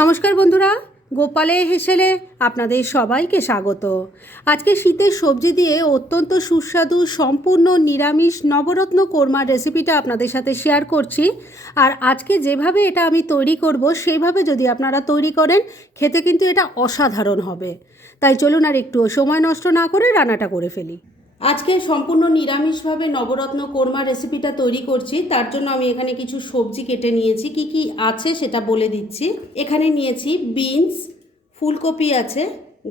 নমস্কার বন্ধুরা, গোপালে হেসেলে আপনাদের সবাইকে স্বাগত। আজকে শীতের সবজি দিয়ে অত্যন্ত সুস্বাদু, সম্পূর্ণ নিরামিষ নবরত্ন কোরমার রেসিপিটা আপনাদের সাথে শেয়ার করছি। আর আজকে যেভাবে এটা আমি তৈরি করব, সেইভাবে যদি আপনারা তৈরি করেন, খেতে কিন্তু এটা অসাধারণ হবে। তাই চলুন আর একটু সময় নষ্ট না করে রান্নাটা করে ফেলি। আজকে সম্পূর্ণ নিরামিষভাবে নবরত্ন কোরমা রেসিপিটা তৈরি করছি। তার জন্য আমি এখানে কিছু সবজি কেটে নিয়েছি। কি কি আছে সেটা বলে দিচ্ছি। এখানে নিয়েছি বিনস, ফুলকপি আছে,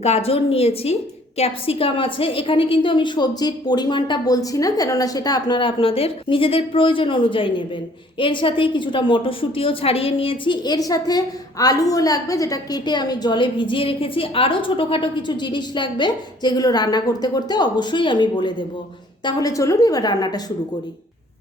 গাজর নিয়েছি ক্যাপসিকাম আছে। এখানে কিন্তু আমি সবজির পরিমাণটা বলছি না, কেননা সেটা আপনারা আপনাদের নিজেদের প্রয়োজন অনুযায়ী নেবেন। এর সাথে কিছুটা মটরশুঁটিও ছাড়িয়ে নিয়েছি। এর সাথে আলুও লাগবে, যেটা কেটে আমি জলে ভিজিয়ে রেখেছি। আরও ছোটোখাটো কিছু জিনিস লাগবে, যেগুলো রান্না করতে করতে অবশ্যই আমি বলে দেব। তাহলে চলুন এবার রান্নাটা শুরু করি।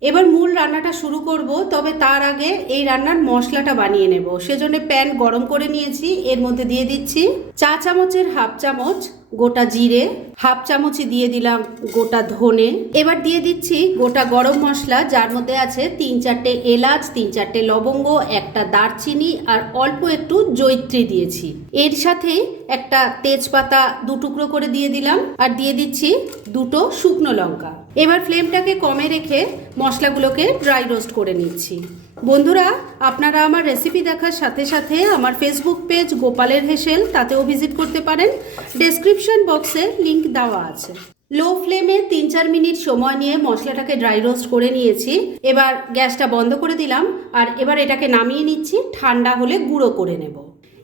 এবার মূল রান্নাটা শুরু করব, তবে তার আগে এই রান্নার মশলাটা বানিয়ে নেব। সেজন্য প্যান গরম করে নিয়েছি, এর মধ্যে দিয়ে দিচ্ছি চা চামচের হাফ চামচ গোটা জিরে, হাফ চামচই দিয়ে দিলাম গোটা ধনে। এবার দিয়ে দিচ্ছি গোটা গরম মশলা, যার মধ্যে আছে তিন চারটে এলাচ, তিন চারটে লবঙ্গ, একটা দারচিনি আর অল্প একটু জৈত্রী দিয়েছি। এর সাথে একটা তেজপাতা দু টুকরো করে দিয়ে দিলাম, আর দিয়ে দিচ্ছি দুটো শুকনো লঙ্কা। এবার ফ্লেমটাকে কমে রেখে মশলাগুলোকে ড্রাই রোস্ট করে নিচ্ছি। বন্ধুরা, আপনারা আমার রেসিপি দেখার সাথে সাথে আমার ফেসবুক পেজ গোপালের হেসেল, তাতেও ভিজিট করতে পারেন। ডেসক্রিপশন বক্সে লিংক দেওয়া আছে। লো ফ্লেমে তিন চার মিনিট সময় নিয়ে মশলাটাকে ড্রাই রোস্ট করে নিয়েছি। এবার গ্যাসটা বন্ধ করে দিলাম আর এবার এটাকে নামিয়ে নিচ্ছি, ঠান্ডা হলে গুঁড়ো করে নেব।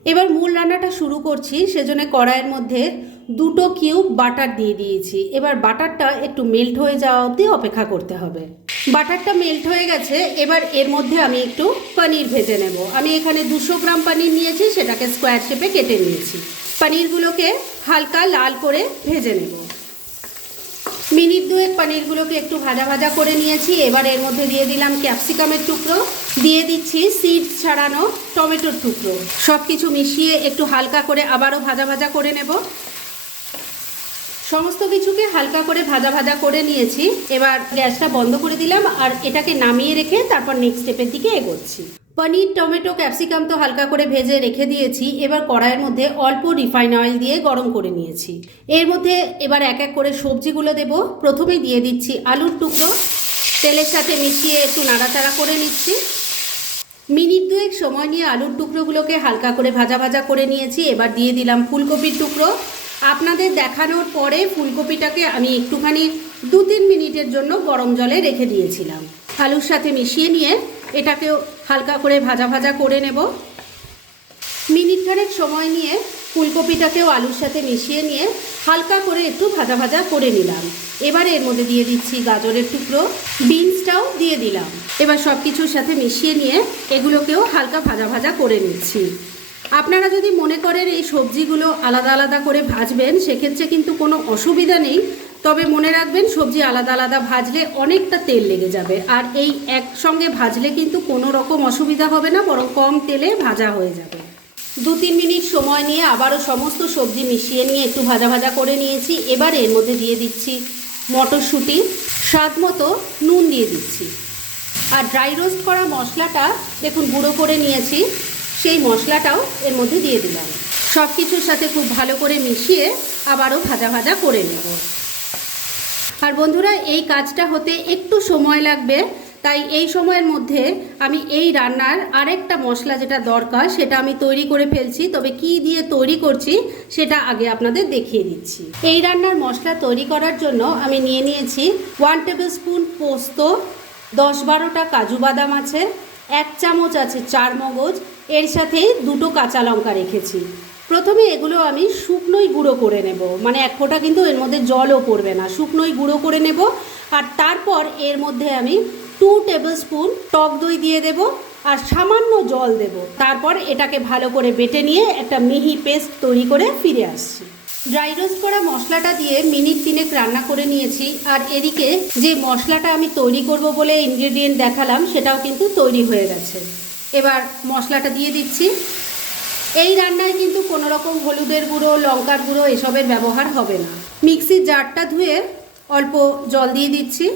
এবার মূল রান্নাটা শুরু করছি, সেজন্য কড়াইয়ের মধ্যে দুটো কিউব বাটার দিয়ে দিয়েছি। এবার বাটারটা একটু মেল্ট হয়ে যাওয়া অবধি অপেক্ষা করতে হবে। বাটারটা মেল্ট হয়ে গেছে, এবার এর মধ্যে আমি একটু পনির ভেজে নেব। আমি এখানে দুশো গ্রাম পনির নিয়েছি, সেটাকে স্কোয়ার শেপে কেটে নিয়েছি। পনিরগুলোকে হালকা লাল করে ভেজে নেব। মিনিট দুয়েক পনিরগুলোকে একটু ভাজা ভাজা করে নিয়েছি। এবার এর মধ্যে দিয়ে দিলাম ক্যাপসিকামের টুকরো। দিয়ে দিচ্ছি সিড ছাড়ানো টমেটোর টুকরো। সব কিছু মিশিয়ে একটু হালকা করে আবারও ভাজা ভাজা করে নেব। সমস্ত কিছুকে হালকা করে ভাজা ভাজা করে নিয়েছি। এবার গ্যাসটা বন্ধ করে দিলাম আর এটাকে নামিয়ে রেখে তারপর নেক্সট স্টেপের দিকে এগোচ্ছি। পনির, টমেটো, ক্যাপসিকাম তো হালকা করে ভেজে রেখে দিয়েছি। এবার কড়াইয়ের মধ্যে অল্প রিফাইন অয়েল দিয়ে গরম করে নিয়েছি। এর মধ্যে এবার এক এক করে সবজিগুলো দেব। প্রথমেই দিয়ে দিচ্ছি আলুর টুকরো। তেলের সাথে মিশিয়ে একটু নাড়াচাড়া করে নিচ্ছি। মিনিট দুয়েক সময় নিয়ে আলুর টুকরোগুলোকে হালকা করে ভাজা ভাজা করে নিয়েছি। এবার দিয়ে দিলাম ফুলকপির টুকরো। আপনাদের দেখানোর পরে ফুলকপিটাকে আমি একটুখানি দু তিন মিনিটের জন্য গরম জলে রেখে দিয়েছিলাম। আলুর সাথে মিশিয়ে নিয়ে এটাকেও হালকা করে ভাজা ভাজা করে নেব। মিনিট খানেক সময় নিয়ে ফুলকপিটাকেও আলুর সাথে মিশিয়ে নিয়ে হালকা করে একটু ভাজা ভাজা করে নিলাম। এবার এর মধ্যে দিয়ে দিচ্ছি গাজরের টুকরো, বিনসটাও দিয়ে দিলাম। এবার সব কিছুর সাথে মিশিয়ে নিয়ে এগুলোকেও হালকা ভাজা ভাজা করে নিচ্ছি। আপনারা যদি মনে করেন এই সবজিগুলো আলাদা আলাদা করে ভাজবেন, সেক্ষেত্রে কিন্তু কোনো অসুবিধা নেই। তবে মনে রাখবেন, সবজি আলাদা আলাদা ভাজলে অনেকটা তেল লেগে যাবে। আর এই একসঙ্গে ভাজলে কিন্তু কোনো রকম অসুবিধা হবে না, বরং কম তেলে ভাজা হয়ে যাবে। দু তিন মিনিট সময় নিয়ে আবারও সমস্ত সবজি মিশিয়ে নিয়ে একটু ভাজা ভাজা করে নিয়েছি। এবার এর মধ্যে দিয়ে দিচ্ছি মটরশুঁটি, স্বাদ মতো নুন দিয়ে দিচ্ছি। আর ড্রাই রোস্ট করা মশলাটা দেখুন, গুঁড়ো করে নিয়েছি। সেই মশলাটাও এর মধ্যে দিয়ে দিলাম। সব কিছুর সাথে খুব ভালো করে মিশিয়ে আবারও ভাজা ভাজা করে নেব। আর বন্ধুরা, এই কাজটা হতে একটু সময় লাগবে, তাই এই সময়ের মধ্যে আমি এই রান্নার আরেকটা মশলা যেটা দরকার, সেটা আমি তৈরি করে ফেলছি। তবে কি দিয়ে তৈরি করছি, সেটা আগে আপনাদের দেখিয়ে দিচ্ছি। এই রান্নার মশলা তৈরি করার জন্য আমি নিয়ে নিয়েছি ওয়ান টেবিল স্পুন পোস্ত, দশ বারোটা কাজু বাদাম আছে, এক চামচ আছে চার মগজ এর সাথে দুটো কাঁচা লঙ্কা রেখেছি। প্রথমে এগুলো আমি শুকনোই গুঁড়ো করে নেব। মানে এক ফোঁটা কিন্তু এর মধ্যে জলও পড়বে না। শুকনোই গুঁড়ো করে নেব। আর তারপর এর মধ্যে আমি টু টেবিল স্পুন টক দই দিয়ে দেব আর সামান্য জল দেব। তারপর এটাকে ভালো করে বেটে নিয়ে একটা মিহি পেস্ট তৈরি করে ফিরে আসছি। ড্রাই রোস্ট করা মশলাটা দিয়ে মিনিট তিনেক রান্না করে নিয়েছি। আর এদিকে যে মশলাটা আমি তৈরি করব বলে ইনগ্রেডিয়েন্ট দেখালাম, সেটাও কিন্তু তৈরি হয়ে গেছে। এবার মশলাটা দিয়ে দিচ্ছি। এই রান্নায় কিন্তু কোনো রকম হলুদের গুঁড়ো, লঙ্কার গুঁড়ো এসবের ব্যবহার হবে না। মিক্সির জারটা ধুয়ে অল্প জল দিয়ে দিচ্ছি।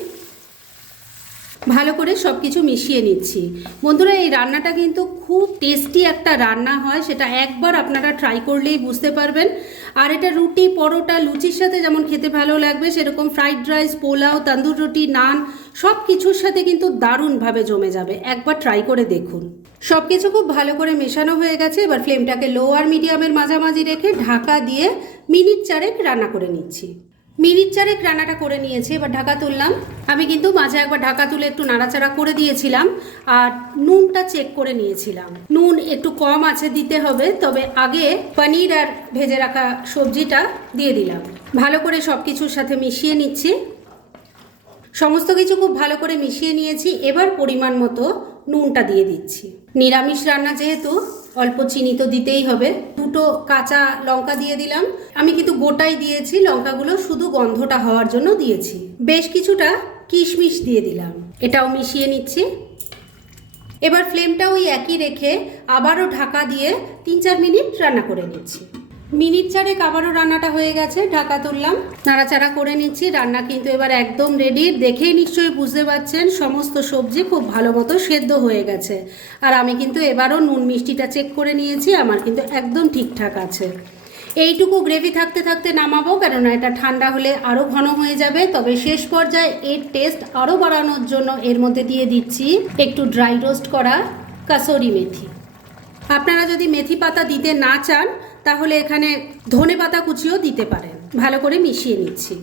ভালো করে সব কিছু মিশিয়ে নিচ্ছি। বন্ধুরা, এই রান্নাটা কিন্তু খুব টেস্টি একটা রান্না হয়, সেটা একবার আপনারা ট্রাই করলেই বুঝতে পারবেন। আর এটা রুটি, পরোটা, লুচির সাথে যেমন খেতে ভালো লাগবে, সেরকম ফ্রাইড রাইস পোলাও, তান্দুর রুটি, নান সব কিছুর সাথে কিন্তু দারুণভাবে জমে যাবে। একবার ট্রাই করে দেখুন। সব কিছু খুব ভালো করে মেশানো হয়ে গেছে। এবার ফ্লেমটাকে লো আর মিডিয়ামের মাঝামাঝি রেখে ঢাকা দিয়ে মিনিট চারেক রান্না করে নিচ্ছি। মিনিট চারেক রান্নাটা করে নিয়েছি, এবার ঢাকা তুললাম। আমি কিন্তু মাঝে একবার ঢাকা তুলে একটু নাড়াচাড়া করে দিয়েছিলাম আর নুনটা চেক করে নিয়েছিলাম। নুন একটু কম আছে দিতে হবে, তবে আগে পনির আর ভেজে রাখা সবজিটা দিয়ে দিলাম। ভালো করে সব কিছুর সাথে মিশিয়ে নিচ্ছি। সমস্ত কিছু খুব ভালো করে মিশিয়ে নিয়েছি। এবার পরিমাণ মতো নুনটা দিয়ে দিচ্ছি। নিরামিষ রান্না যেহেতু, অল্প চিনি তো দিতেই হবে। দুটো কাঁচা লঙ্কা দিয়ে দিলাম। আমি কিন্তু গোটাই দিয়েছি, লঙ্কাগুলো শুধু গন্ধটা হওয়ার জন্য দিয়েছি। বেশ কিছুটা কিশমিশ দিয়ে দিলাম। এটাও মিশিয়ে নিচ্ছি। এবার ফ্লেমটা ওই একই রেখে আবারও ঢাকা দিয়ে তিন চার মিনিট রান্না করে নিচ্ছি। মিনিট চারেক আবারও রান্নাটা হয়ে গেছে, ঢাকা তুললাম। নাড়াচাড়া করে নিচ্ছি, রান্না কিন্তু এবার একদম রেডি দেখেই নিশ্চয়ই বুঝতে পারছেন, সমস্ত সবজি খুব ভালো মতো সেদ্ধ হয়ে গেছে। আর আমি কিন্তু এবারও নুন মিষ্টিটা চেক করে নিয়েছি, আমার কিন্তু একদম ঠিকঠাক আছে। এইটুকু গ্রেভি থাকতে থাকতে নামাবো, কেননা এটা ঠান্ডা হলে আরও ঘন হয়ে যাবে। তবে শেষ পর্যায়ে এর টেস্ট আরও বাড়ানোর জন্য এর মধ্যে দিয়ে দিচ্ছি একটু ড্রাই রোস্ট করা কাসরি মেথি। আপনারা যদি মেথি পাতা দিতে না চান তাহলে এখানে ধনে পাতা কুচিও দিতে পারেন। ভালো করে মিশিয়ে নিচ্ছি।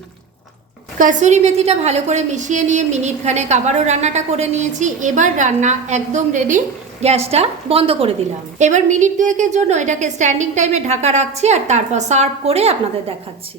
কাসুরি মেথিটা ভালো করে মিশিয়ে নিয়ে মিনিট খানেক আবারও রান্নাটা করে নিয়েছি। এবার রান্না একদম রেডি গ্যাসটা বন্ধ করে দিলাম। এবার মিনিট দুয়েকের জন্য এটাকে স্ট্যান্ডিং টাইমে ঢাকা রাখছি আর তারপর সার্ভ করে আপনাদের দেখাচ্ছি।